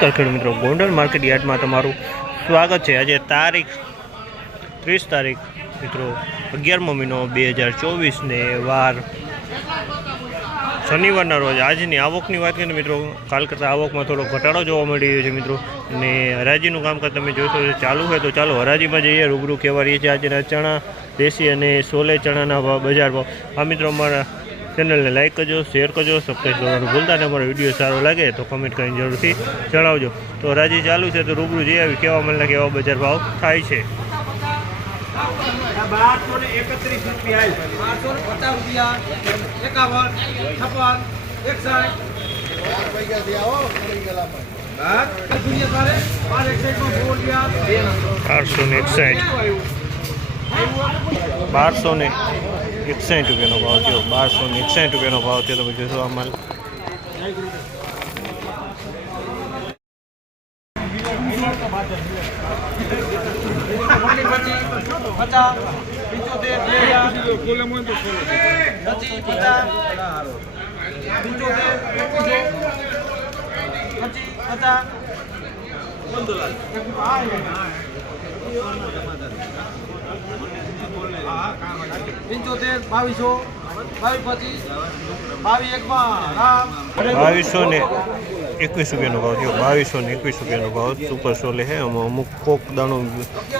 ખેડૂત મિત્રો, ગોંડલ માર્કેટ યાર્ડમાં તમારું સ્વાગત છે। આજે તારીખ 30 તારીખ મિત્રો 11મો મહિનો 2024 ને વાર શનિવારના રોજ આજની આવકની વાત કરીએ મિત્રો, કાલ કરતાં આવકમાં થોડો ઘટાડો જોવા મળી રહ્યો છે મિત્રો। અને હરાજીનું કામકાજ તમે જોશો ચાલુ હોય તો ચાલો હરાજીમાં જઈએ, રૂબરૂ કહેવા રહીએ છીએ આજના ચણા, દેશી અને સોલે ચણાના ભાવ, બજાર ભાવ। આ મિત્રો અમારા ચેનલને લાઈક કરજો, શેર કરજો, સબસ્ક્રાઈબ કરવાનું ભૂલતા નહીં। અમારો વિડીયો સારો લાગે તો કમેન્ટ કરીને જરૂરથી જણાવજો। તો હરાજી ચાલુ છે તો રૂબરૂ જઈ આવી કેવા મળે કેવા બજાર ભાવ થાય છે। 1231 રૂપિયા, 1250 રૂપિયા, 51, 56, 1261 રૂપિયાનો ભાવ થયો। 1261 રૂપિયાનો ભાવ થયો। તમે જોશો આ માલ ₹2221 રૂપિયાનો ભાવ થયો। 2221 રૂપિયાનો ભાવ સુપર સોલે છે। આમાં અમુક કોક દાણો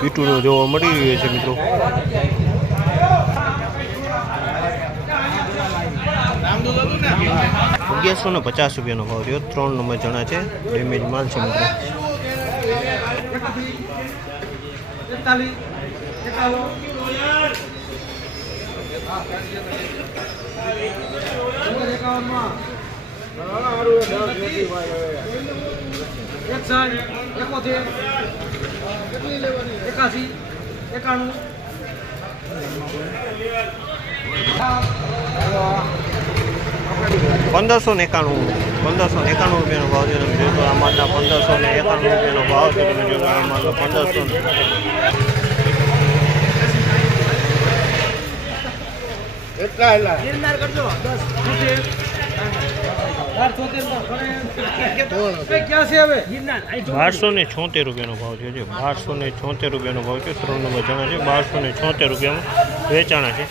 બીટુનો જોવા મળી રહ્યો છે મિત્રો। 1150 રૂપિયાનો ભાવ થયો। 3 નંબર ચણા છે, ડેમેજ માલ છે મિત્રો। 1591 રૂપિયાનો ભાવ છે। તમે જોશો આ માલના 1591 રૂપિયાનો ભાવ છે। તમે જોશો આ માલનો 1500 1276 રૂપિયાનો ભાવ છે। 1276 રૂપિયાનો ભાવ છે। 3 નંબર ચણા છે, 1276 રૂપિયામાં વેચાણા છે।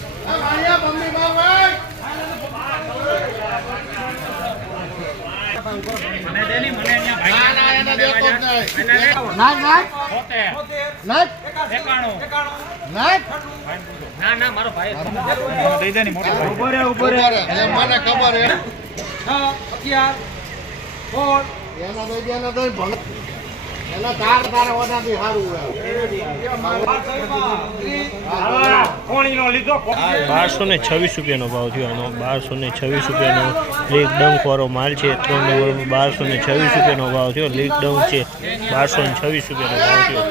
₹1226 રૂપિયાનો ભાવ થયો। આનો 1226 રૂપિયાનો લીક ડંક વાળો માલ છે। 3 નંબર 1226 રૂપિયાનો ભાવ થયો। લીક ડંક છે, 1226 રૂપિયાનો ભાવ થયો।